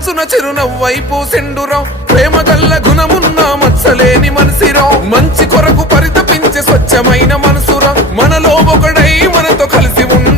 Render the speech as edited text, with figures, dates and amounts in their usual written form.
మనసున చిరునవ్వైపు సెండురావు ప్రేమ గల్ల గుణమున్న మత్సలేని మనసిరావు మంచి కొరకు పరితపించే స్వచ్ఛమైన మనసురా మనలో ఒకడై మనతో కలిసి ఉండ